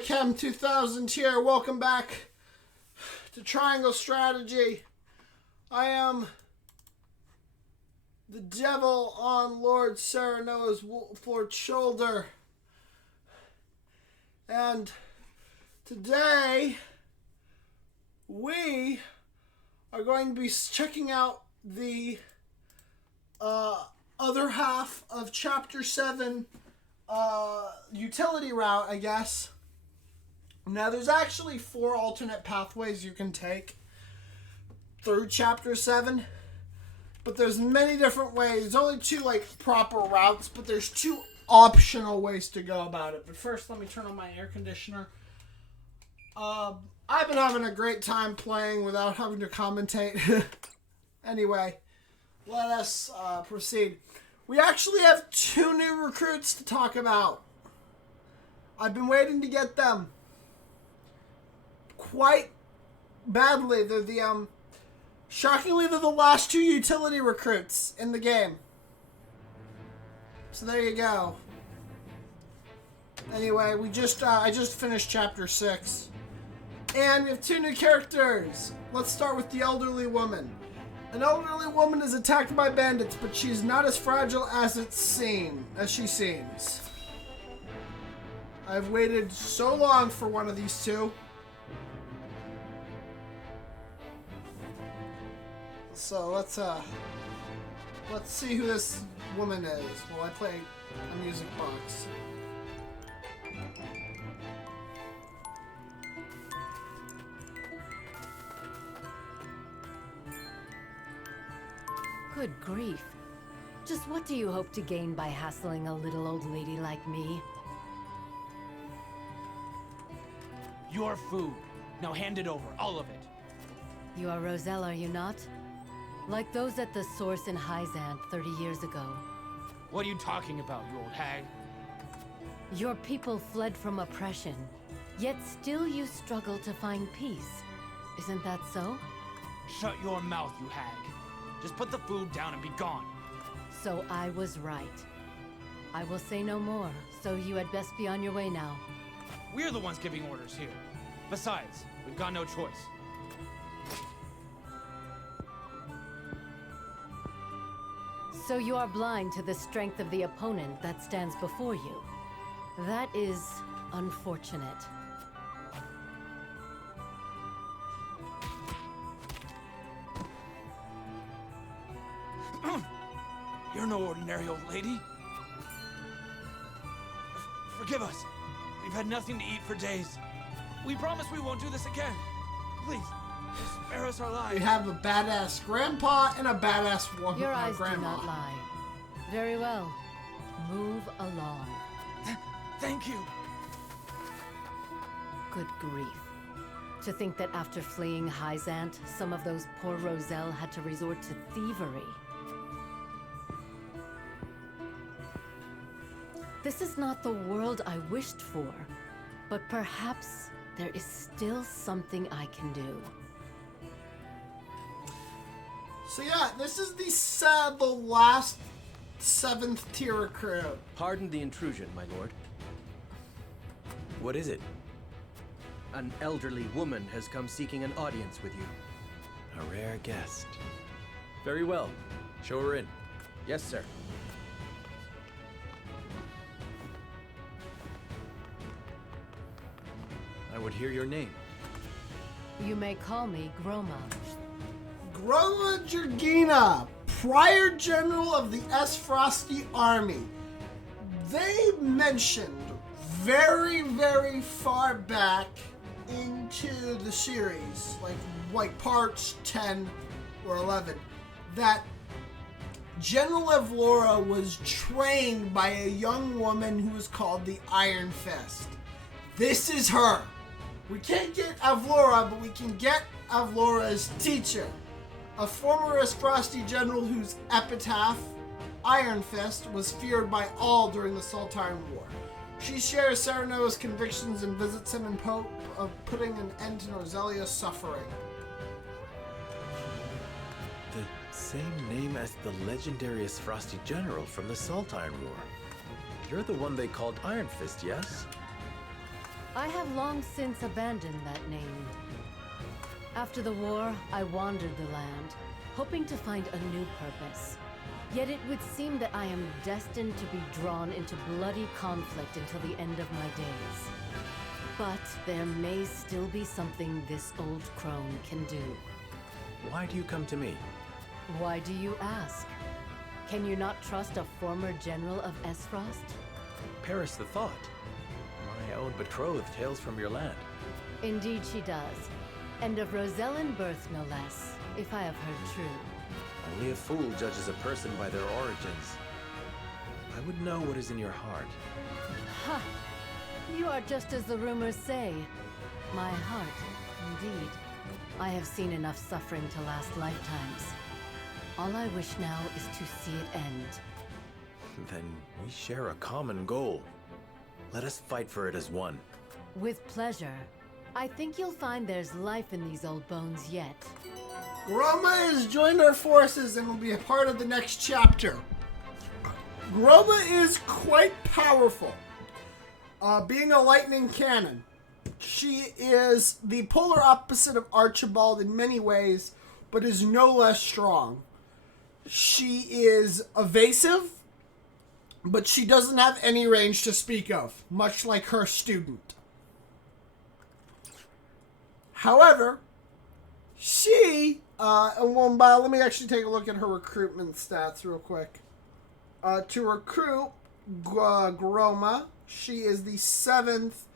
Chem 2000 here. Welcome back to Triangle Strategy. I am the devil on Lord Serenoa's wolf-lord shoulder. And today we are going to be checking out the other half of Chapter 7 utility route, I guess. Now, there's actually 4 alternate pathways you can take through Chapter 7, but there's many different ways. There's only 2, proper routes, but there's 2 optional ways to go about it. But first, let me turn on my air conditioner. I've been having a great time playing without having to commentate. Anyway, let us proceed. We actually have 2 new recruits to talk about. I've been waiting to get them quite badly. They're shockingly, they're the last 2 utility recruits in the game. So there you go. Anyway, I just finished Chapter 6. And we have 2 new characters. Let's start with the elderly woman. An elderly woman is attacked by bandits, but she's not as fragile as she seems. I've waited so long for one of these 2. So let's see who this woman is while I play a music box. Good grief. Just what do you hope to gain by hassling a little old lady like me? Your food. Now hand it over, all of it. You are Roselle, are you not? Like those at the source in Hyzant 30 years ago. What are you talking about, you old hag? Your people fled from oppression, yet still you struggle to find peace. Isn't that so? Shut your mouth, you hag. Just put the food down and be gone. So I was right. I will say no more, so you had best be on your way now. We're the ones giving orders here. Besides, we've got no choice. So you are blind to the strength of the opponent that stands before you. That is unfortunate. You're no ordinary old lady. Forgive us. We've had nothing to eat for days. We promise we won't do this again. Please, spare us our lives. We have a badass grandpa and a badass woman. Your eyes grandma. do not lie. Very well. Move along. Thank you. Good grief. To think that after fleeing Hyzant, some of those poor Roselle had to resort to thievery. This is not the world I wished for, but perhaps there is still something I can do. So yeah, this is the last 7th tier recruit. Pardon the intrusion, my lord. What is it? An elderly woman has come seeking an audience with you. A rare guest. Very well. Show her in. Yes, sir. I would hear your name. You may call me Groma. Groma Jurgina, prior general of the S. Frosty Army. They mentioned very, very far back into the series, like parts 10 or 11, that General Evlora was trained by a young woman who was called the Iron Fist. This is her. We can't get Evlora, but we can get Evlora's teacher, a former Frosty general whose epitaph, Iron Fist, was feared by all during the Sultan War. She shares Serenoa's convictions and visits him in hope of putting an end to Roselia's suffering. The same name as the legendary Frosty General from the Sultan War. You're the one they called Iron Fist, yes? I have long since abandoned that name. After the war, I wandered the land, hoping to find a new purpose. Yet it would seem that I am destined to be drawn into bloody conflict until the end of my days. But there may still be something this old crone can do. Why do you come to me? Why do you ask? Can you not trust a former general of Esfrost? Perish the thought. My own betrothed hails from your land. Indeed she does. And of Rosellan birth, no less, if I have heard true. Only a fool judges a person by their origins. I would know what is in your heart. Ha! You are just as the rumors say. My heart, indeed. I have seen enough suffering to last lifetimes. All I wish now is to see it end. Then we share a common goal. Let us fight for it as one. With pleasure. I think you'll find there's life in these old bones yet. Groma has joined our forces and will be a part of the next chapter. Groma is quite powerful. Being a lightning cannon, she is the polar opposite of Archibald in many ways, but is no less strong. She is evasive, but she doesn't have any range to speak of, much like her student. However, she, let me actually take a look at her recruitment stats real quick. To recruit Groma, she is the 7th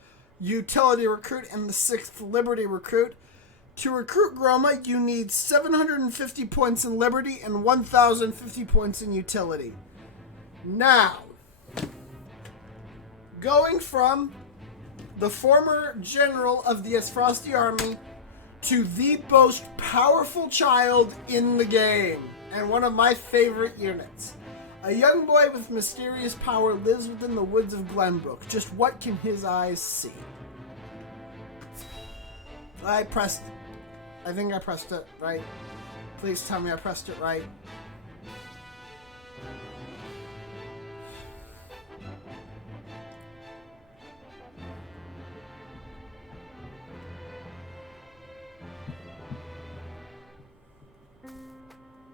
utility recruit and the 6th liberty recruit. To recruit Groma, you need 750 points in liberty and 1,050 points in utility. Now, going from the former general of the Esfrosti army to the most powerful child in the game, and one of my favorite units. A young boy with mysterious power lives within the woods of Glenbrook. Just what can his eyes see? I think I pressed it right. Please tell me I pressed it right.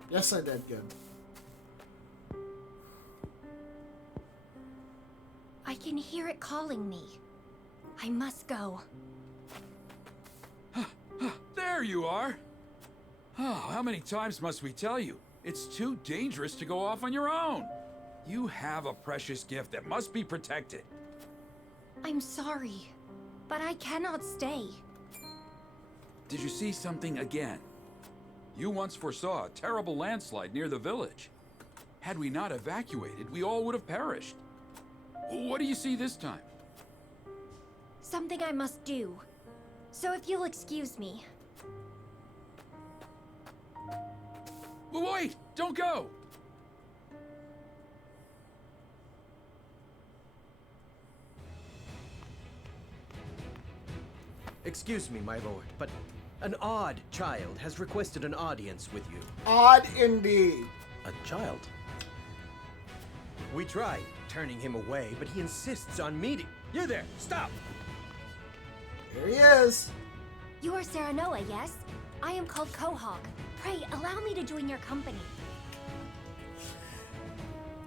Yes, I did. Good. I can hear it calling me. I must go. There you are! Oh, how many times must we tell you? It's too dangerous to go off on your own. You have a precious gift that must be protected. I'm sorry, but I cannot stay. Did you see something again? You once foresaw a terrible landslide near the village. Had we not evacuated, we all would have perished. What do you see this time? Something I must do. So if you'll excuse me. Wait! Don't go! Excuse me, my lord, but an odd child has requested an audience with you. Odd indeed. A child? We tried turning him away, but he insists on meeting. You there, stop! Here he is. You are Serenoa, yes? I am called QUAHAUG. Pray, allow me to join your company.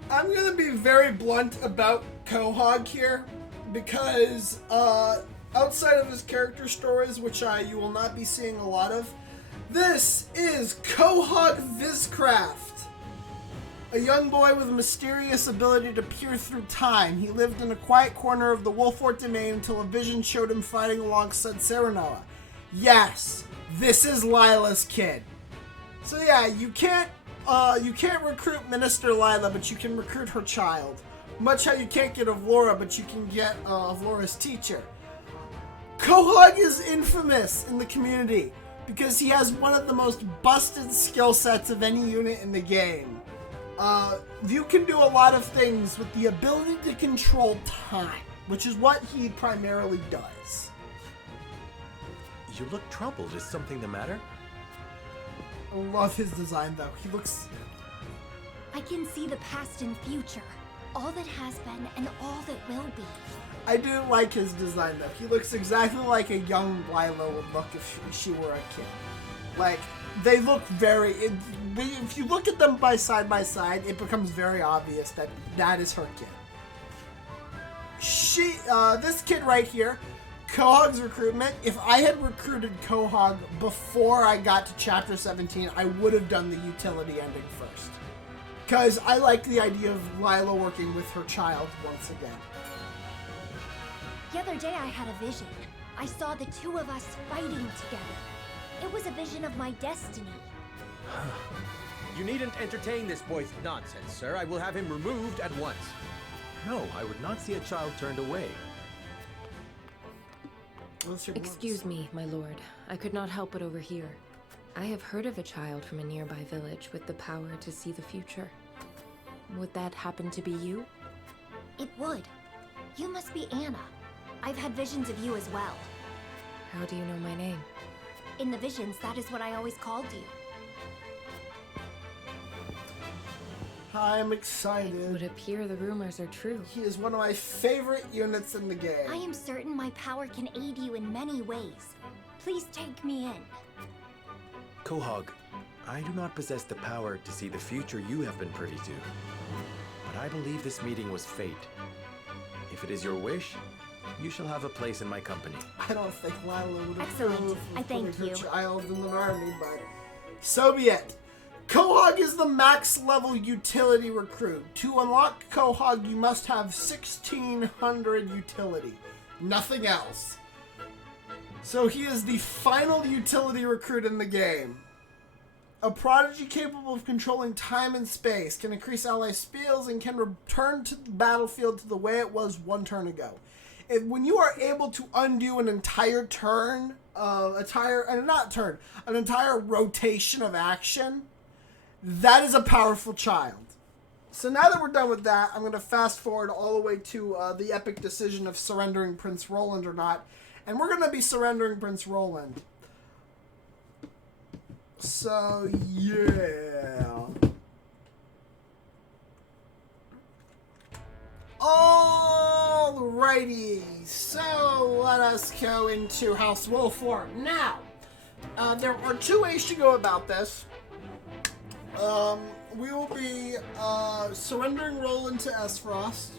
I'm going to be very blunt about QUAHAUG here, because outside of his character stories, which you will not be seeing a lot of, this is QUAHAUG VISCRAFT, a young boy with a mysterious ability to peer through time. He lived in a quiet corner of the Wolfort domain until a vision showed him fighting alongside Serenoa. Yes, this is Lila's kid. So yeah, you can't recruit Minister Lila, but you can recruit her child. Much how you can't get Avlora, but you can get Avlora's teacher. QUAHAUG is infamous in the community because he has one of the most busted skill sets of any unit in the game. You can do a lot of things with the ability to control time, which is what he primarily does. You look troubled. Is something the matter? I love his design, though. He looks... I can see the past and future. All that has been and all that will be. I do like his design though. He looks exactly like a young Lilo would look if she were a kid. Like, they look very... if you look at them by side, it becomes very obvious that that is her kid. This kid right here, Quahog's recruitment, if I had recruited Quahog before I got to Chapter 17, I would have done the utility ending first. Because I like the idea of Lilo working with her child once again. The other day I had a vision. I saw the two of us fighting together. It was a vision of my destiny. You needn't entertain this boy's nonsense, sir. I will have him removed at once. No, I would not see a child turned away. Excuse me, my lord. I could not help but overhear. I have heard of a child from a nearby village with the power to see the future. Would that happen to be you? It would. You must be Anna. I've had visions of you as well. How do you know my name? In the visions, that is what I always called you. I'm It excited. would appear the rumors are true. He is one of my favorite units in the game. I am certain my power can aid you in many ways. Please take me in. Quahog, I do not possess the power to see the future you have been privy to. But I believe this meeting was fate. If it is your wish, you shall have a place in my company. I don't think Lila would have Excellent. approved of I thank putting her you. child in an army, but so be it. Quahog is the max level utility recruit. To unlock Quahog, you must have 1600 utility. Nothing else. So he is the final utility recruit in the game. A prodigy capable of controlling time and space, can increase ally skills, and can return to the battlefield to the way it was one turn ago. When you are able to undo an entire turn, an entire rotation of action, that is a powerful child. So now that we're done with that, I'm going to fast forward all the way to the epic decision of surrendering Prince Roland or not. And we're going to be surrendering Prince Roland. So, yeah. Alrighty, so let us go into House Wolford. Now, there are two ways to go about this. We will be surrendering Roland to Esfrost,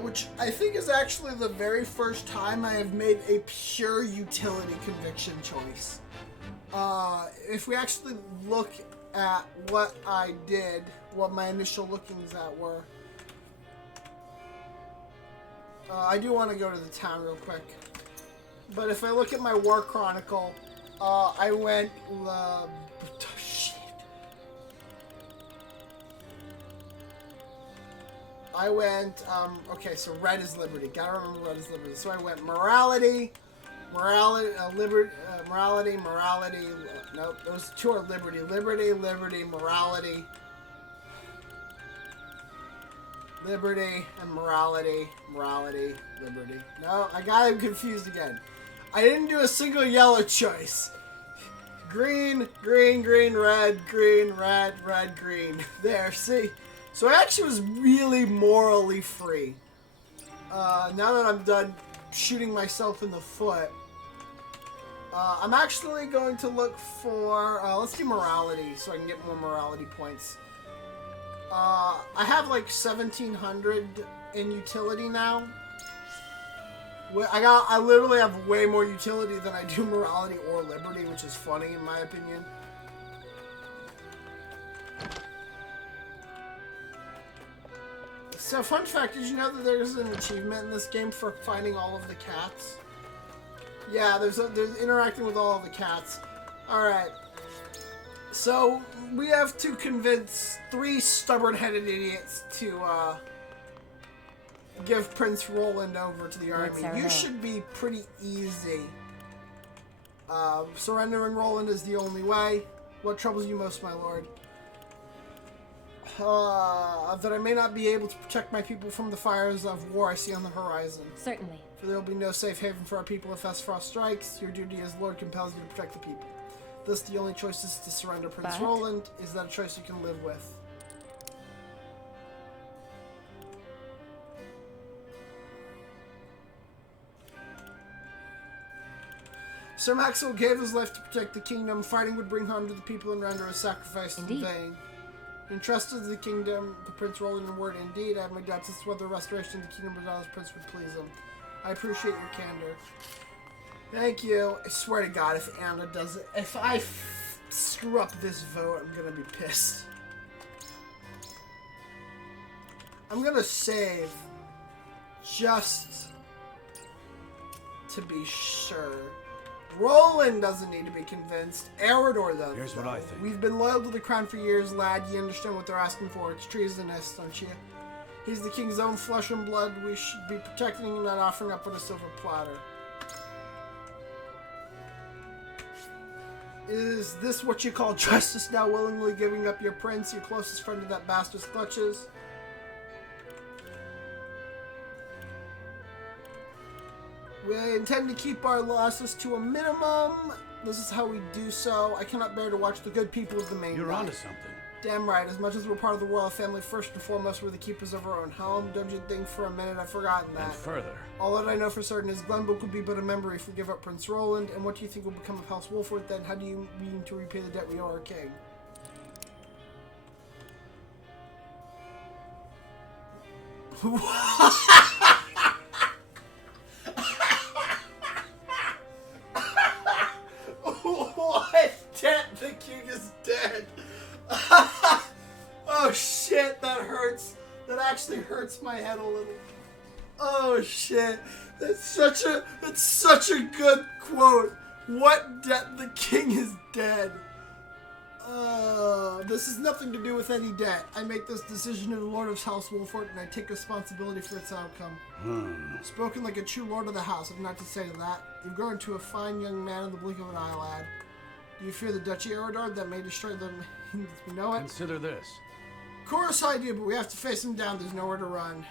which I think is actually the very first time I have made a pure utility conviction choice. If we actually look at what I did, what my initial lookings at were, I do want to go to the town real quick. But if I look at my War Chronicle, I went... shit. I went... okay, so red is liberty. Gotta remember red is liberty. So I went morality... morality. Nope, those two are liberty. Liberty, morality. Liberty and morality, liberty. No, I got him confused again. I didn't do a single yellow choice. Green, red, green. There, see? So I actually was really morally free. Now that I'm done shooting myself in the foot, I'm actually going to look for, let's do morality so I can get more morality points. I have like 1700 in utility now. I literally have way more utility than I do morality or liberty, which is funny in my opinion. So, fun fact, did you know that there's an achievement in this game for finding all of the cats? Yeah, there's interacting with all of the cats. Alright. So, we have to convince 3 stubborn-headed idiots to, give Prince Roland over to the army. You should be pretty easy. Surrendering Roland is the only way. What troubles you most, my lord? That I may not be able to protect my people from the fires of war I see on the horizon. Certainly. Uh, For there will be no safe haven for our people if Esfrost strikes. Your duty as Lord compels you to protect the people. Thus, the only choice is to surrender Prince But- Roland. Is that a choice you can live with? Sir Maxwell gave his life to protect the kingdom. Fighting would bring harm to the people and render a sacrifice in vain. He entrusted the kingdom to Prince Roland in word. Indeed, I have my doubts as to whether the restoration of the kingdom of the prince would please him. I appreciate your candor. Thank you. I swear to God, if Anna does it, if I screw up this vote, I'm gonna be pissed. I'm gonna save just to be sure. Roland doesn't need to be convinced. Eridor does. Here's what I think. We've been loyal to the crown for years, lad. You understand what they're asking for. It's treasonous, don't you? He's the king's own flesh and blood. We should be protecting him, not offering up on a silver platter. Is this what you call justice now, willingly giving up your prince, your closest friend to that bastard's clutches? We intend to keep our losses to a minimum. This is how we do so. I cannot bear to watch the good people of the main. You're onto something. Damn right. As much as we're part of the royal family, first and foremost, we're the keepers of our own home. Don't you think for a minute I've forgotten that? And further. All that I know for certain is Glenbrook will be but a memory if we give up Prince Roland. And what do you think will become of House Wolford then? How do you mean to repay the debt we owe our king? What? Dead? The king is dead. Oh shit, that hurts. That actually hurts my head a little. Oh shit. That's such a good quote. What debt? The king is dead. This has nothing to do with any debt. I make this decision as the Lord of House Wolford, and I take responsibility for its outcome. Spoken like a true lord of the house, if not to say to that. You've grown into a fine young man in the blink of an eye, lad. Do you fear the Duchy Eridor that may destroy them? We know it. Consider this. Of course I do, but we have to face him down. There's nowhere to run.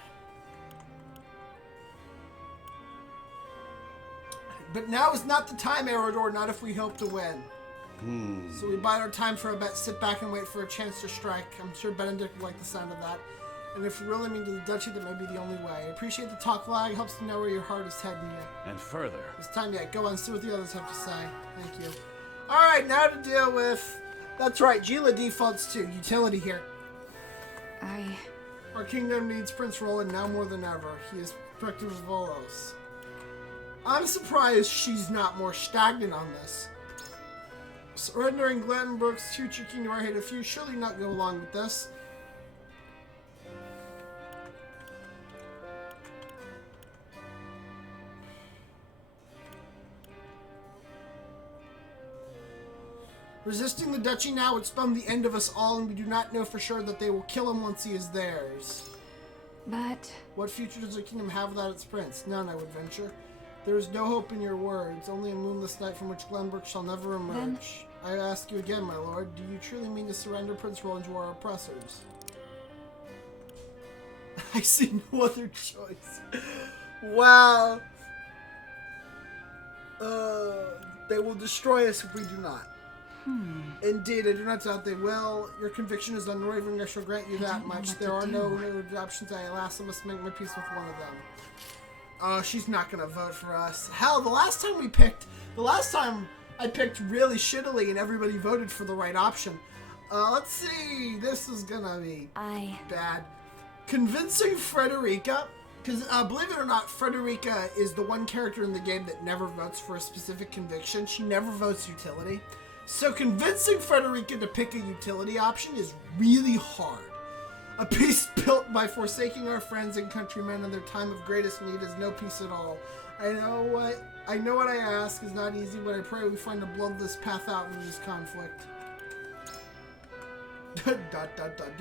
But now is not the time, Eridor, not if we hope to win. So we bide our time for a bet, sit back and wait for a chance to strike. I'm sure Benedict would like the sound of that. And if we really mean to the Duchy, that may be the only way. I appreciate the talk, lag. Helps to know where your heart is heading you. And further. It's time yet. Go on, see what the others have to say. Thank you. Alright, now to deal with... That's right, Gila defaults to utility here. Our kingdom needs Prince Roland now more than ever. He is protector of Volos. I'm surprised she's not more stagnant on this. Surrendering Glenbrook's future kingdom, I hate a few. Surely not go along with this. Resisting the Duchy now would spell the end of us all, and we do not know for sure that they will kill him once he is theirs. But... What future does our kingdom have without its prince? None, I would venture. There is no hope in your words, only a moonless night from which Glenbrook shall never emerge. I ask you again, my lord, do you truly mean to surrender Prince Roland to our oppressors? I see no other choice. Wow. They will destroy us if we do not. Indeed, I do not doubt they will. Your conviction is unwavering. I shall grant you that much. There are no options. I alas, I must make my peace with one of them. Oh, she's not gonna vote for us. Hell, the last time I picked really shittily and everybody voted for the right option. Let's see. This is gonna be bad. Convincing Frederica. Because, believe it or not, Frederica is the one character in the game that never votes for a specific conviction. She never votes utility. So convincing Frederica to pick a utility option is really hard. A peace built by forsaking our friends and countrymen in their time of greatest need is no peace at all. I know what I ask is not easy, but I pray we find a bloodless path out in this conflict. ... Do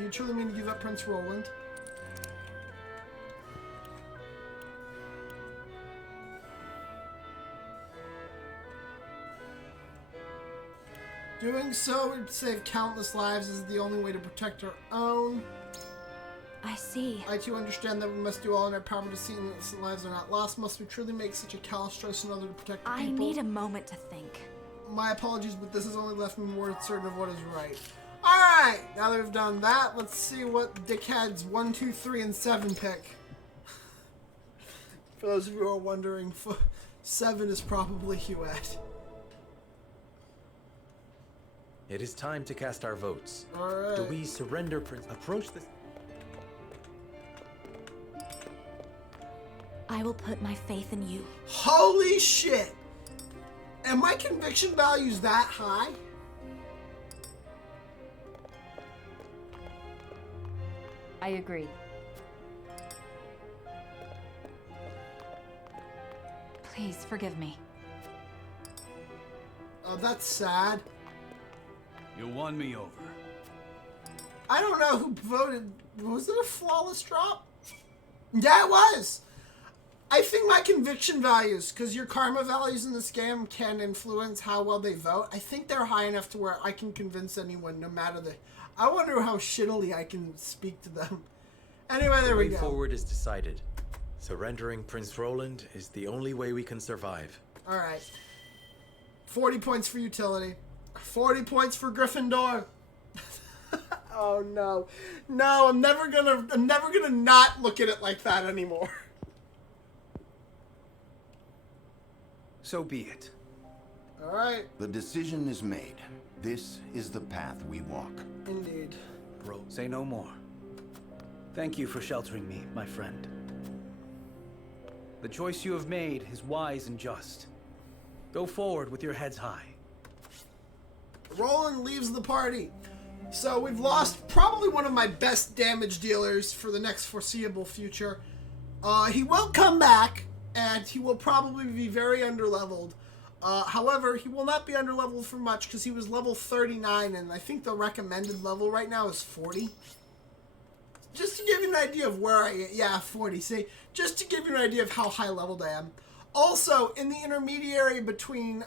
you truly mean to give up Prince Roland? Doing so would save countless lives as the only way to protect our own. I see. I too understand that we must do all in our power to see that innocent lives are not lost. Must we truly make such a callous choice in order to protect the people? I need a moment to think. My apologies, but this has only left me more certain of what is right. Alright, now that we've done that, let's see what dickheads 1, 2, 3, and 7 pick. For those of you who are wondering, 7 is probably Huette. It is time to cast our votes. Alright. Do we surrender Prince? Approach this. I will put my faith in you. Holy shit! And my conviction value's that high? I agree. Please forgive me. Oh, that's sad. You won me over. I don't know who voted. Was it a flawless drop? Yeah, it was. I think my conviction values, because your karma values in this game can influence how well they vote. I think they're high enough to where I can convince anyone, no matter the... I wonder how shittily I can speak to them. Anyway, there we The way go. forward is decided. Surrendering Prince Roland is the only way we can survive. All right. 40 points for utility. 40 points for Gryffindor. Oh no. No, I'm never gonna not look at it like that anymore. So be it. All right. The decision is made. This is the path we walk. Indeed. Bro, say no more. Thank you for sheltering me, my friend. The choice you have made is wise and just. Go forward with your heads high. Roland leaves the party. So we've lost probably one of my best damage dealers for the next foreseeable future. He will come back, and he will probably be very underleveled. However, he will not be underleveled for much because he was level 39, and I think the recommended level right now is 40. Just to give you an idea of where I am. Yeah, 40. See, just to give you an idea of how high leveled I am. Also, in the intermediary between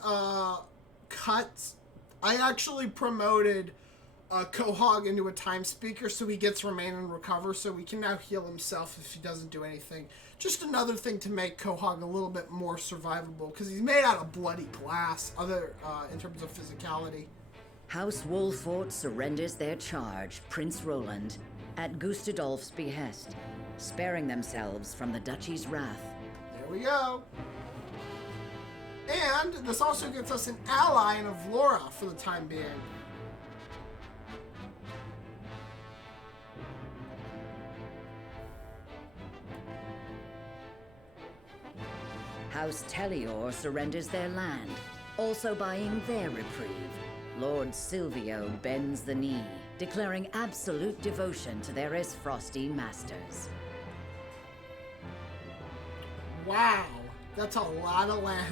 cuts, I actually promoted Quahaug into a time speaker, so he gets remain and recover, so he can now heal himself if he doesn't do anything. Just another thing to make Quahaug a little bit more survivable, because he's made out of bloody glass, in terms of physicality. House Wolfort surrenders their charge, Prince Roland, at Gustadolf's behest, sparing themselves from the Duchy's wrath. There we go. And this also gets us an ally in Avlora for the time being. House Tellior surrenders their land, also buying their reprieve. Lord Silvio bends the knee, declaring absolute devotion to their Isfrosty masters. Wow, that's a lot of land.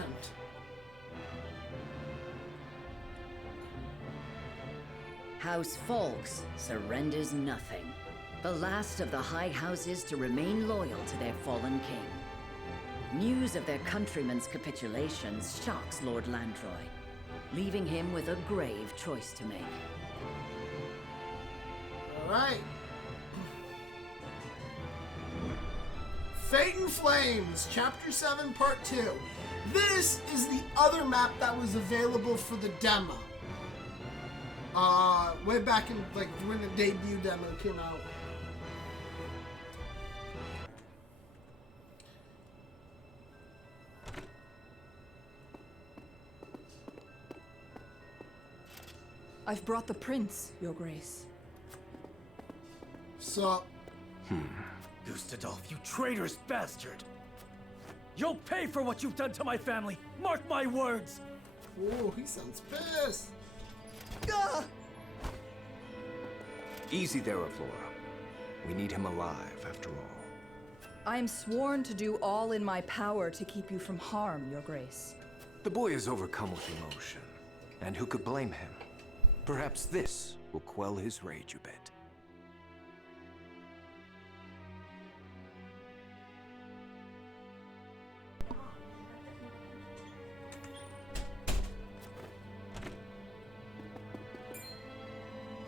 House Folks surrenders nothing, the last of the high houses to remain loyal to their fallen king. News of their countrymen's capitulations shocks Lord Landroy, leaving him with a grave choice to make. All right. Fate and Flames, Chapter 7, Part 2. This is the other map that was available for the demo. Way back in, like, when the debut demo came out. I've brought the prince, Your Grace. So, Gustadolf, you traitorous bastard! You'll pay for what you've done to my family! Mark my words! ooh, he sounds pissed. Easy there, Avlora. We need him alive, after all. I am sworn to do all in my power to keep you from harm, Your Grace. The boy is overcome with emotion, and who could blame him? Perhaps this will quell his rage a bit.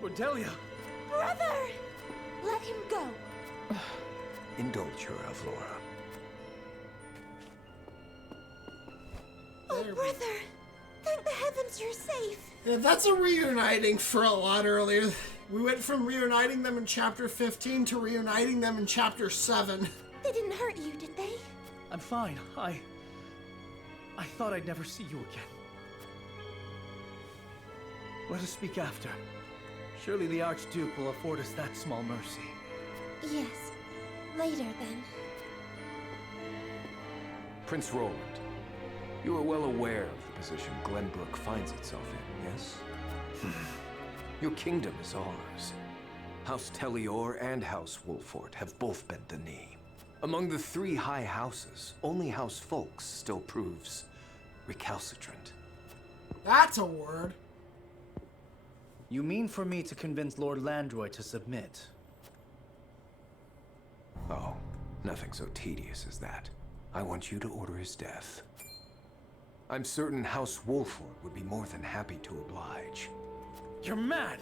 Cordelia! Brother! Let him go. Indulge her, Avlora. Oh, brother! Thank the heavens you're safe. Yeah, that's a reuniting for a lot earlier. We went from reuniting them in Chapter 15 to reuniting them in Chapter 7. They didn't hurt you, did they? I'm fine. I thought I'd never see you again. Let us speak after. Surely the Archduke will afford us that small mercy. Yes. Later, then. Prince Roland, you are well aware of the position Glenbrook finds itself in, yes? Your kingdom is ours. House Tellior and House Wolfort have both bent the knee. Among the three high houses, only House Folks still proves recalcitrant. That's a word. You mean for me to convince Lord Landroy to submit? Oh, nothing so tedious as that. I want you to order his death. I'm certain House Wolfort would be more than happy to oblige. You're mad!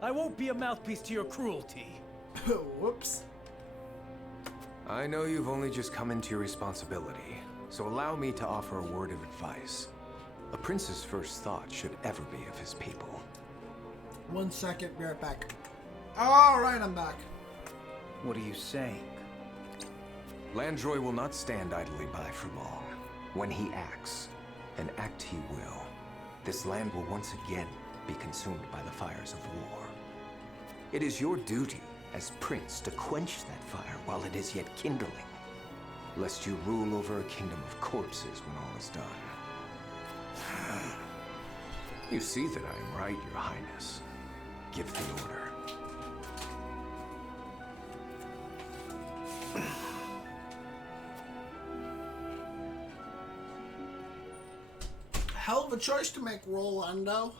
I won't be a mouthpiece to your cruelty. Whoops. I know you've only just come into your responsibility, so allow me to offer a word of advice. A prince's first thought should ever be of his people. 1 second, be right back. Alright, I'm back. What are you saying? Landroy will not stand idly by for long. When he acts, and act he will, this land will once again be consumed by the fires of war. It is your duty as prince to quench that fire while it is yet kindling, lest you rule over a kingdom of corpses when all is done. You see that I am right, Your Highness. Give the order. Hell of a choice to make, Rolando.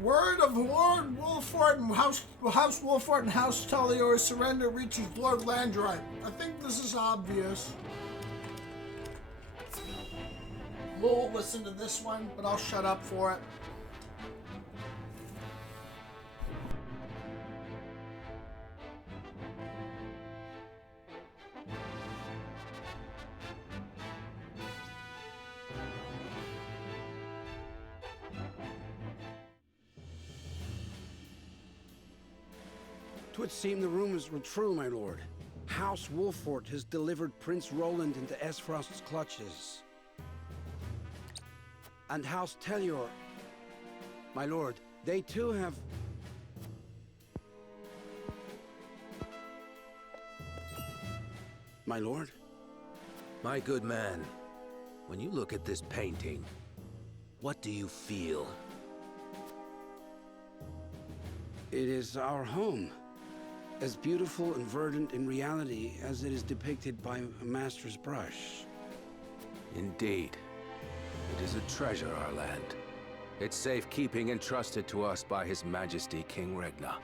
Word of Lord Wolfort and House Wolfort and House Tellior's surrender reaches Lord Landroy. I think this is obvious. We'll listen to this one, but I'll shut up for it. Twould seem the rumors were true, my lord. House Wolfort has delivered Prince Roland into Esfrost's clutches. And House Tellior, my lord, they too have... My lord? My good man, when you look at this painting, what do you feel? It is our home. As beautiful and verdant in reality as it is depicted by a master's brush. Indeed. It is a treasure, our land. Its safekeeping entrusted to us by His Majesty King Regna.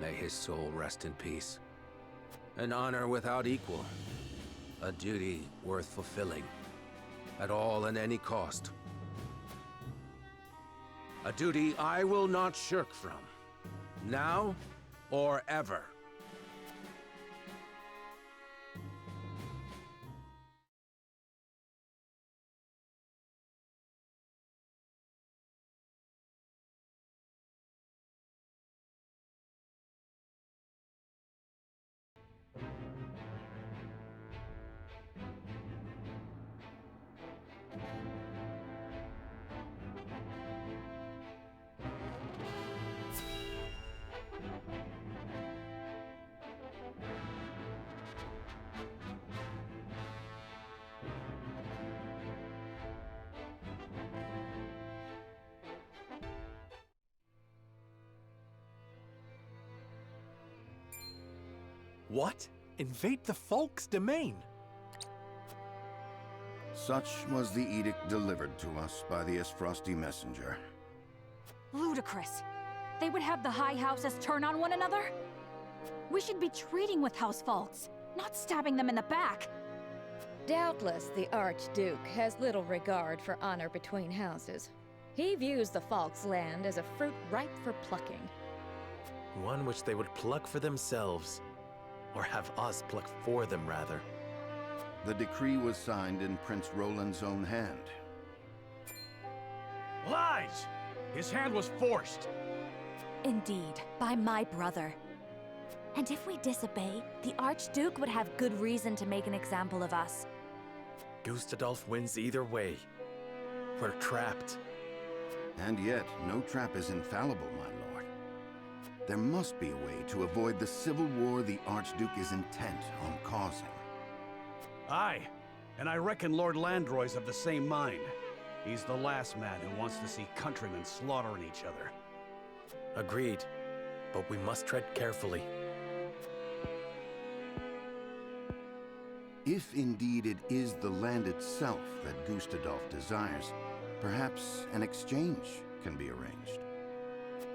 May his soul rest in peace. An honor without equal. A duty worth fulfilling. At all and any cost. A duty I will not shirk from. Now or ever. What? Invade the Folk's domain? Such was the edict delivered to us by the Esfrosti messenger. Ludicrous. They would have the high houses turn on one another? We should be treating with house faults, not stabbing them in the back. Doubtless the Archduke has little regard for honor between houses. He views the Falk's land as a fruit ripe for plucking. One which they would pluck for themselves. Or have us pluck for them, rather. The decree was signed in Prince Roland's own hand. Lies! His hand was forced. Indeed, by my brother. And if we disobey, the Archduke would have good reason to make an example of us. Gustadolf wins either way. We're trapped. And yet, no trap is infallible, my lord. There must be a way to avoid the civil war the Archduke is intent on causing. Aye, and I reckon Lord Landroy's of the same mind. He's the last man who wants to see countrymen slaughtering each other. Agreed, but we must tread carefully. If indeed it is the land itself that Gustadolf desires, perhaps an exchange can be arranged.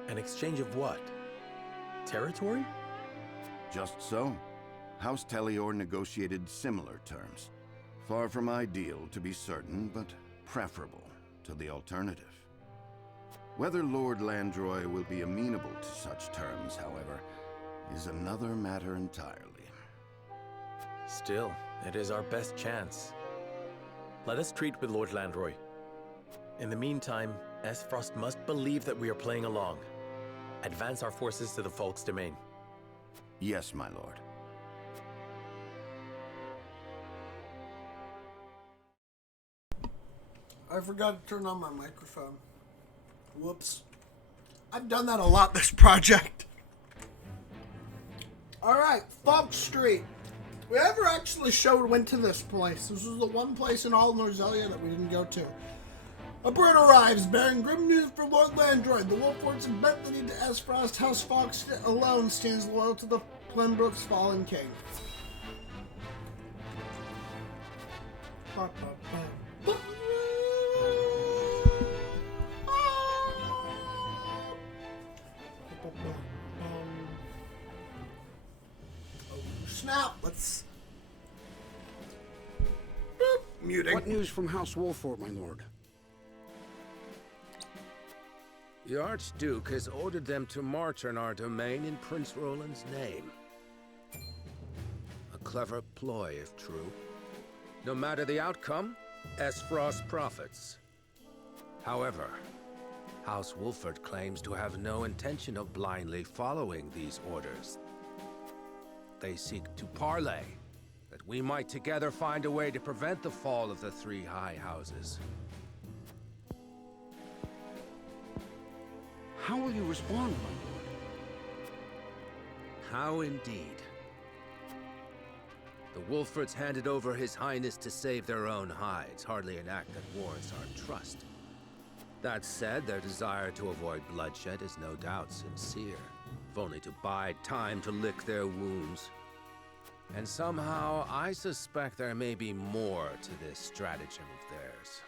An exchange of what? Territory? Just so. House Tellior negotiated similar terms. Far from ideal, to be certain, but preferable to the alternative. Whether Lord Landroy will be amenable to such terms, however, is another matter entirely. Still, it is our best chance. Let us treat with Lord Landroy. In the meantime, Esfrost must believe that we are playing along. Advance our forces to the Folk's domain. Yes, my lord. I forgot to turn on my microphone. Whoops. I've done that a lot this project. Alright, Falk Street. We never actually went to this place. This was the one place in all Norzelia that we didn't go to. A bird arrives, bearing grim news for Lord Landroy. The Wolffords have bent the knee to Esfrost. House Fox alone stands loyal to the Glenbrook's fallen king. Snap, let's... Boop. Muting. What news from House Wolffort, my lord? The Archduke has ordered them to march on our domain in Prince Roland's name. A clever ploy, if true. No matter the outcome, Esfrost profits. However, House Wolffort claims to have no intention of blindly following these orders. They seek to parley, that we might together find a way to prevent the fall of the three high houses. How will you respond, my lord? How indeed. The Wolffords handed over His Highness to save their own hides, hardly an act that warrants our trust. That said, their desire to avoid bloodshed is no doubt sincere, if only to bide time to lick their wounds. And somehow, I suspect there may be more to this stratagem of theirs.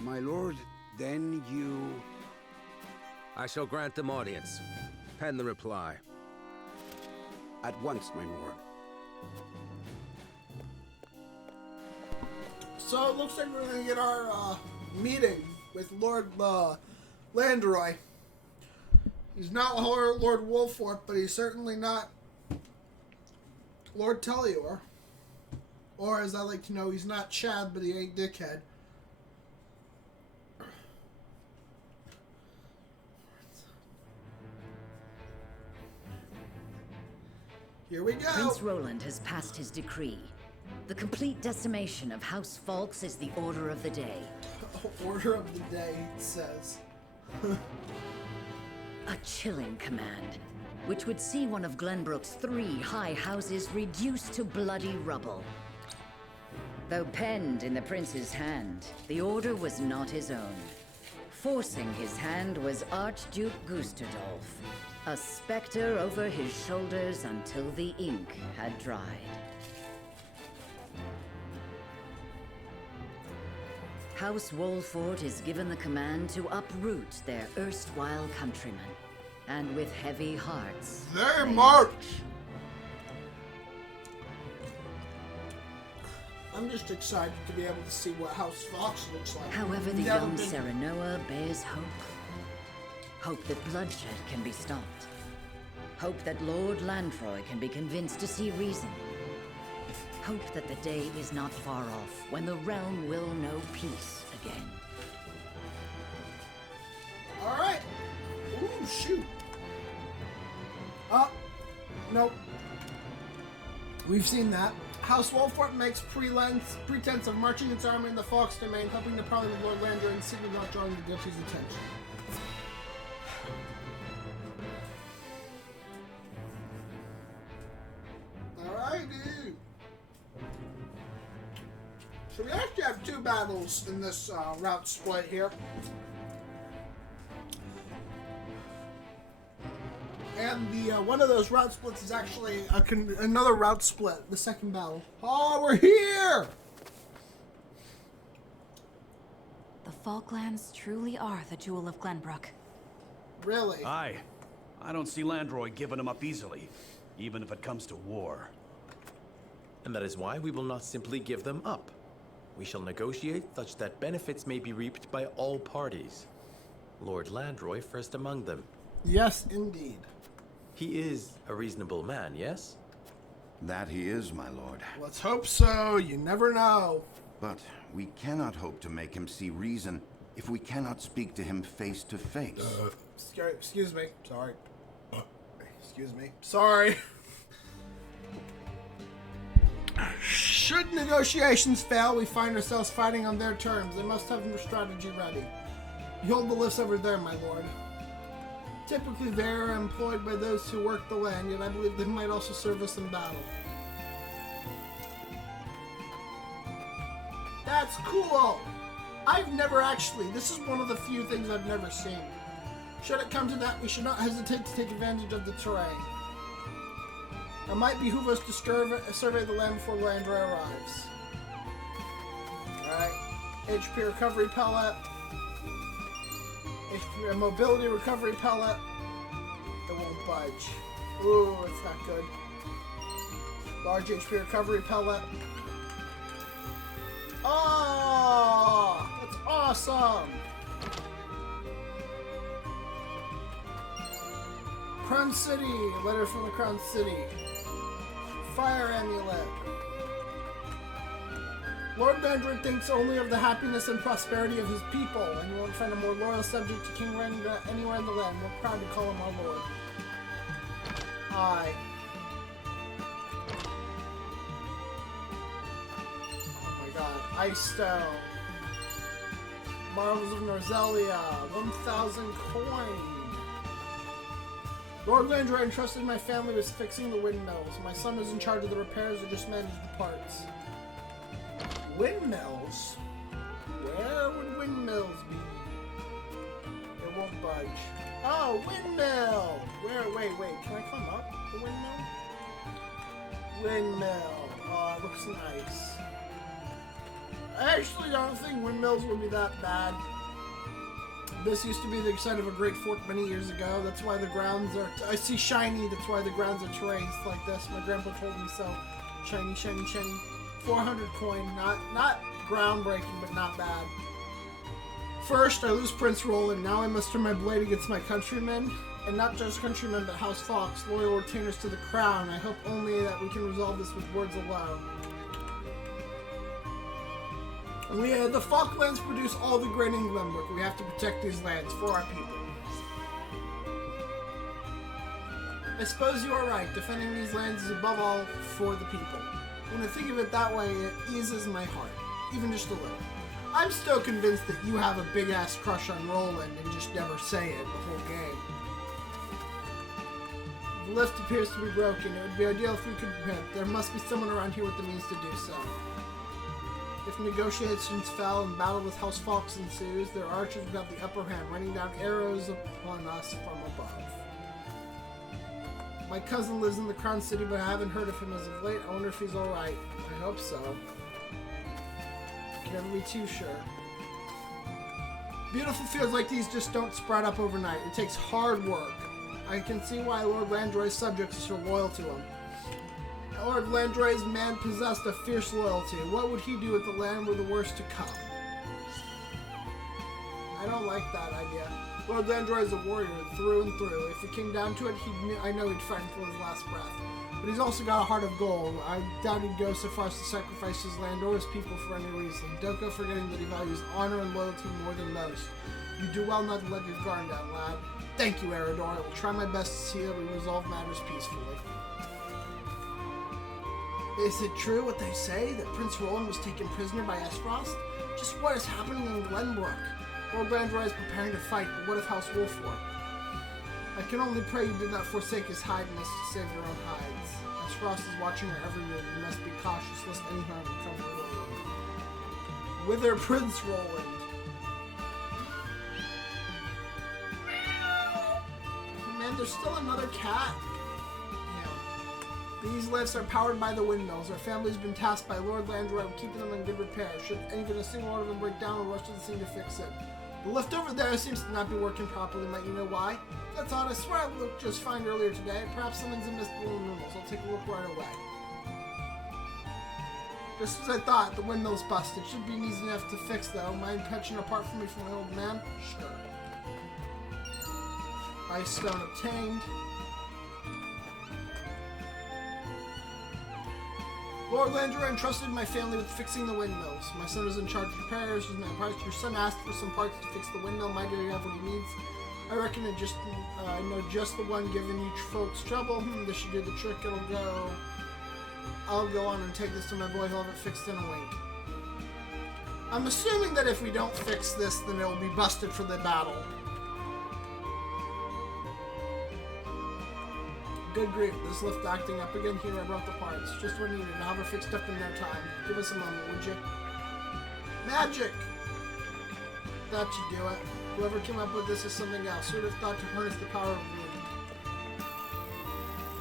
My lord, then you... I shall grant them audience. Pen the reply. At once, my lord. So it looks like we're going to get our meeting with Lord Landroy. He's not Lord Wolffort, but he's certainly not Lord Tellior. Or, as I like to know, he's not Chad, but he ain't Dickhead. Here we go. Prince Roland has passed his decree. The complete decimation of House Falks is the order of the day. Order of the day, it says. A chilling command, which would see one of Glenbrook's three high houses reduced to bloody rubble. Though penned in the prince's hand, the order was not his own. Forcing his hand was Archduke Gustadolf, a specter over his shoulders until the ink had dried. House Wolffort is given the command to uproot their erstwhile countrymen, and with heavy hearts, they march! I'm just excited to be able to see what House Fox looks like. However, the young Serenoa bears hope. Hope that bloodshed can be stopped. Hope that Lord Landroy can be convinced to see reason. hope that the day is not far off when the realm will know peace again. Alright. Ooh, shoot. Oh, nope. We've seen that. House Wolfort makes pretense of marching its army in the Falk's domain, helping to parley with Lord Landry and secretly not drawing the guilty's attention. Alrighty. So we actually have two battles in this route split here. And the one of those route splits is actually another route split, the second battle. Oh, we're here! The Falklands truly are the jewel of Glenbrook. Really? Aye. I don't see Landroy giving them up easily, even if it comes to war. And that is why we will not simply give them up. We shall negotiate such that benefits may be reaped by all parties. Lord Landroy first among them. Yes, indeed. He is a reasonable man, yes? That he is, my lord. Let's hope so. You never know. But we cannot hope to make him see reason if we cannot speak to him face to face. Excuse me. Sorry. Excuse me. Sorry. Should negotiations fail, we find ourselves fighting on their terms. They must have their strategy ready. Behold the list over there, my lord. Typically, they are employed by those who work the land, yet I believe they might also serve us in battle. That's cool! I've never actually, this is one of the few things I've never seen. Should it come to that, we should not hesitate to take advantage of the terrain. It might behoove us to survey the land before Landry arrives. Alright, HP recovery pellet. HP mobility recovery pellet. It won't budge. Ooh, it's not good. Large HP recovery pellet. Oh, that's awesome. Crown City, letter from the Crown City. Fire amulet. Lord Landry thinks only of the happiness and prosperity of his people, and you won't find a more loyal subject to King Renda anywhere in the land. We're proud to call him our lord. Aye. Oh my god. Ice Stone. Marvels of Norzelia. 1,000 coin. Lord Landry entrusted my family with fixing the windmills. My son is in charge of the repairs or just manage the parts. Windmills? Where would windmills be? It won't budge. Oh, windmill! Where? Wait. Can I climb up the windmill? Windmill. Oh, it looks nice. I actually don't think windmills would be that bad. This used to be the site of a great fort many years ago. That's why the grounds are... I see shiny. That's why the grounds are terrains like this. My grandpa told me so. Shiny, shiny, shiny. 400 coin. Not groundbreaking, but not bad. First, I lose Prince Roland. Now I must turn my blade against my countrymen. And not just countrymen, but House Fox, loyal retainers to the crown. I hope only that we can resolve this with words alone. The Falklands produce all the grain in Glenbrook. We have to protect these lands for our people. I suppose you are right. Defending these lands is above all for the people. When I think of it that way, it eases my heart. Even just a little. I'm still convinced that you have a big-ass crush on Roland and just never say it the whole game. The lift appears to be broken. It would be ideal if we could repent. There must be someone around here with the means to do so. If negotiations fail and battle with House Fox ensues, their archers would have the upper hand, raining down arrows upon us from above. My cousin lives in the Crown City, but I haven't heard of him as of late. I wonder if he's alright. I hope so. Can never be too sure. Beautiful fields like these just don't sprout up overnight. It takes hard work. I can see why Lord Landroy's subjects are so loyal to him. Lord Landroy's man possessed a fierce loyalty. What would he do if the land were the worst to come? I don't like that idea. Lord Landroy is a warrior through and through. If it came down to it, I know he'd fight until his last breath. But he's also got a heart of gold. I doubt he'd go so far as to sacrifice his land or his people for any reason. Don't go forgetting that he values honor and loyalty more than most. You do well not to let your guard down, lad. Thank you, Eridor. I will try my best to see that we resolve matters peacefully. Is it true what they say, that Prince Roland was taken prisoner by Esfrost? Just what is happening in Glenbrook? Lord Landroy is preparing to fight, but what of House Wolford? I can only pray you did not forsake his hidiness to save your own hides. Esfrost is watching our every move. You must be cautious lest any harm come to Roland. Whither Prince Roland? Man, there's still another cat. Yeah. These lifts are powered by the windmills. Our family's been tasked by Lord Landroy with keeping them in good repair. Should even a single one of them break down, we'll rush to the scene to fix it. The lift over there seems to not be working properly. Might you know why? That's odd. I swear I looked just fine earlier today. Perhaps something's amiss with the windmills. I'll take a look right away. Just as I thought, the windmill's busted. Should be easy enough to fix, though. Mind pension apart from me from my old man? Sure. Ice stone obtained. Lord Landroy entrusted my family with fixing the windmills. My son is in charge of repairs. Your son asked for some parts to fix the windmill. My dear, you have what he needs. I reckon I know just the one giving you folks trouble. This should do the trick. I'll go on and take this to my boy. He'll have it fixed in a wink. I'm assuming that if we don't fix this, then it'll be busted for the battle. Good grief, this lift acting up again. Here, I brought the parts. Just what needed. I'll have it fixed up in no time. Give us a moment, would you? Magic! That should do it. Whoever came up with this is something else. Who'd have thought to harness the power of wind?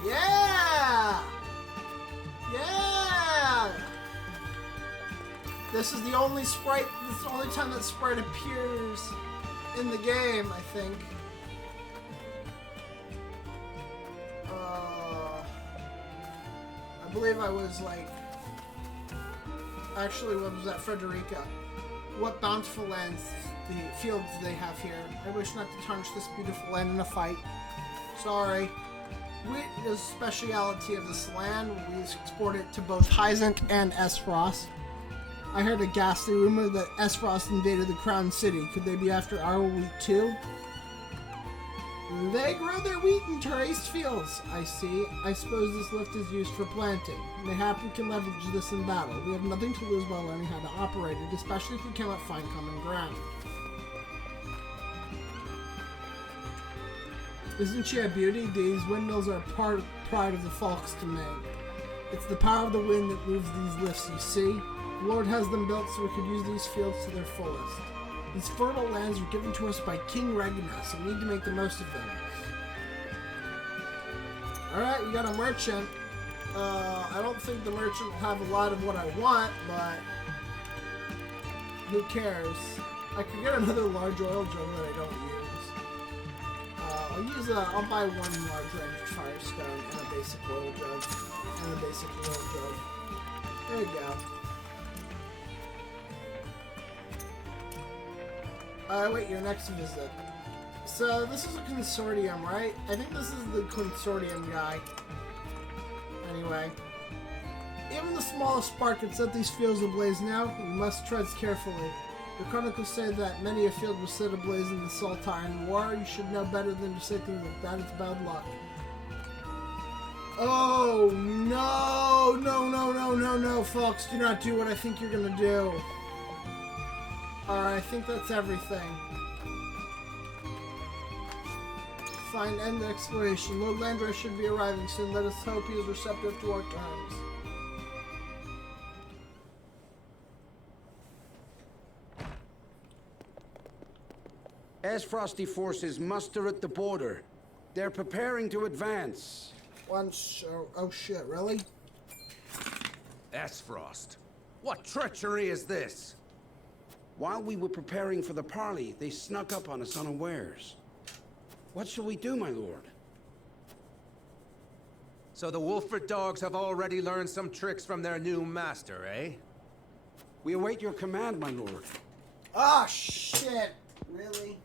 Yeah! Yeah! This is the only sprite, this is the only time that sprite appears in the game, I think. I believe I was like, actually, what was that, Frederica? What bountiful lands, the fields they have here. I wish not to tarnish this beautiful land in a fight. Sorry. Wheat is a speciality of this land. We export it to both Hyzant and Esfrost. I heard a ghastly rumor that Esfrost invaded the Crown City. Could they be after our wheat too? They grow their wheat in terraced fields, I see. I suppose this lift is used for planting. Mayhap we can leverage this in battle. We have nothing to lose by learning how to operate it, especially if we cannot find common ground. Isn't she a beauty? These windmills are pride of the Falks to me. It's the power of the wind that moves these lifts, you see? The Lord has them built so we could use these fields to their fullest. These fertile lands were given to us by King Regna, so we need to make the most of them. Alright, we got a merchant. I don't think the merchant will have a lot of what I want, but who cares? I could get another large oil jug that I don't use. I'll buy one large red firestone and a basic oil jug. And a basic oil jug. There you go. Wait, your next visit. So, this is a consortium, right? I think this is the consortium guy. Anyway. Even the smallest spark could set these fields ablaze now. We must tread carefully. The chronicles say that many a field was set ablaze in the Saltine War. You should know better than to say things like that. It's bad luck. Oh, no! No, folks. Do not do what I think you're gonna do. Alright, I think that's everything. Fine, end the exploration. Lord Landroy should be arriving soon. Let us hope he is receptive to our terms. As Frosty forces muster at the border, they're preparing to advance. Oh shit, really? Esfrost, what treachery is this? While we were preparing for the parley, they snuck up on us unawares. What shall we do, my lord? So the Wolford dogs have already learned some tricks from their new master, eh? We await your command, my lord. Ah, shit. Really?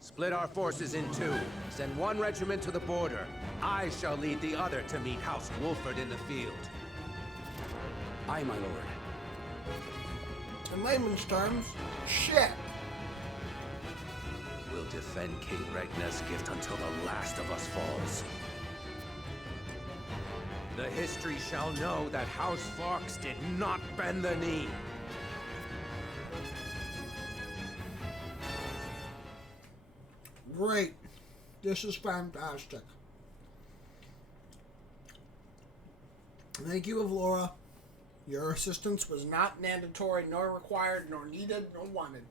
Split our forces in two. Send one regiment to the border. I shall lead the other to meet House Wolford in the field. Aye, my lord. In layman's terms, shit. We'll defend King Regna's gift until the last of us falls. The history shall know that House Fox did not bend the knee. Great. This is fantastic. Thank you, Avlora. Your assistance was not mandatory, nor required, nor needed, nor wanted.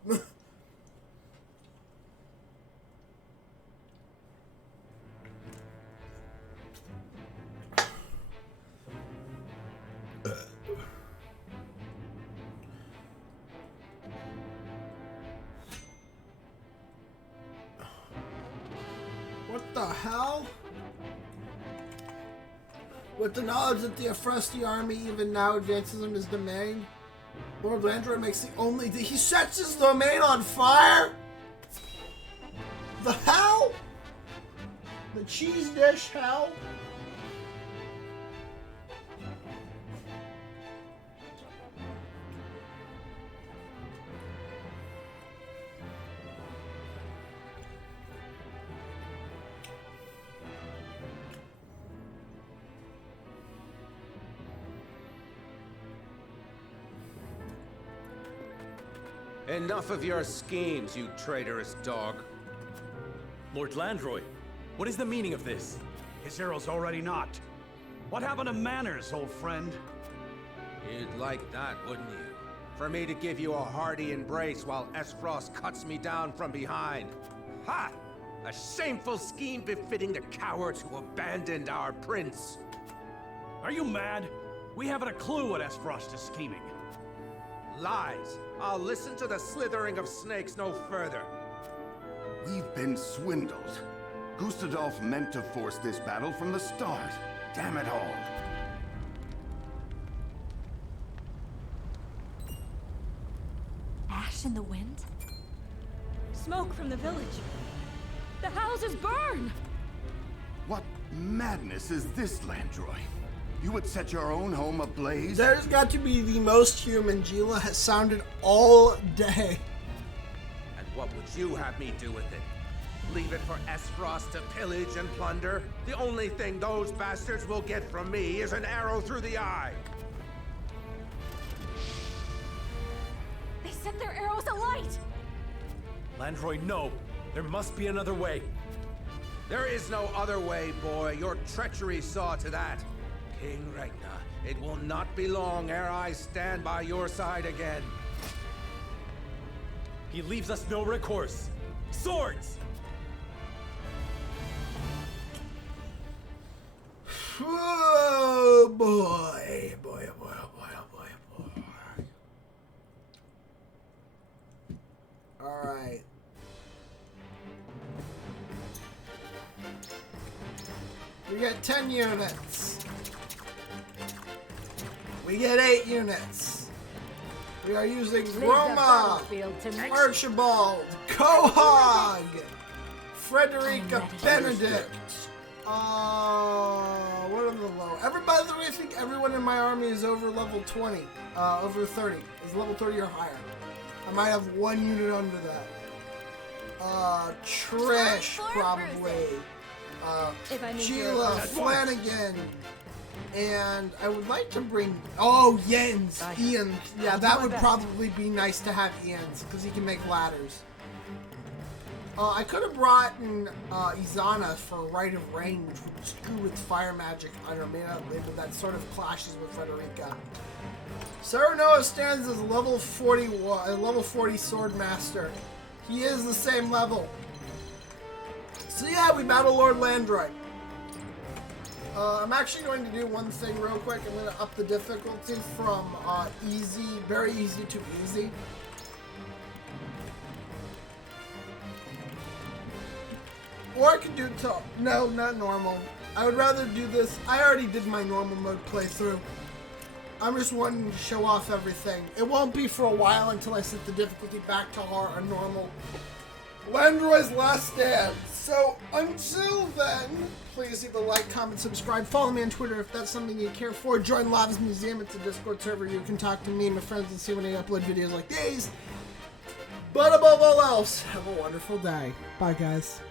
What the hell? With the knowledge that the Afresti army even now advances in his domain, Lord Landroy makes the only... He sets his domain on fire? The hell? The cheese dish hell? Enough of your schemes, you traitorous dog. Lord Landroy, what is the meaning of this? His arrow's already knocked. What happened to manners, old friend? You'd like that, wouldn't you? For me to give you a hearty embrace while Esfrost cuts me down from behind. Ha! A shameful scheme befitting the cowards who abandoned our prince. Are you mad? We haven't a clue what Esfrost is scheming. Lies. I'll listen to the slithering of snakes no further. We've been swindled. Gustadolf meant to force this battle from the start. Damn it all. Ash in the wind? Smoke from the village. The houses burn! What madness is this, Landroy? You would set your own home ablaze? There's got to be the most human Gila has sounded all day. And what would you have me do with it? Leave it for Esfrost to pillage and plunder? The only thing those bastards will get from me is an arrow through the eye. They set their arrows alight! Landroy, no! There must be another way. There is no other way, boy. Your treachery saw to that. King Regna, it will not be long ere I stand by your side again. He leaves us no recourse. Swords! Oh boy, boy, boy, boy, boy, boy. All right. We get 10 units. We get 8 units. We are using Roma, Archibald, Quahaug, Frederica Benedict. What are the low? By the way, I think everyone in my army is over level 20, over 30. Is level 30 or higher. I might have 1 unit under that. Trish, probably. Sheila, Flanagan. And I would like to bring... Oh, Jens. Ian. Yeah, that would probably be nice to have Ian's, because he can make ladders. I could have brought in Izana for Rite of Rain, which would screw with fire magic on her mana label that sort of clashes with Frederica. Serenoa stands as level 40 sword master. He is the same level. So yeah, we battle Lord Landroy. I'm actually going to do one thing real quick. I'm going to up the difficulty from easy, very easy to easy. Or I could do top. No, not normal. I would rather do this. I already did my normal mode playthrough. I'm just wanting to show off everything. It won't be for a while until I set the difficulty back to hard or normal. Landroy's Last Stand. So until then, please either like, comment, subscribe, follow me on Twitter if that's something you care for. Join Lav's Museum. It's a Discord server. You can talk to me and my friends and see when I upload videos like these. But above all else, have a wonderful day. Bye, guys.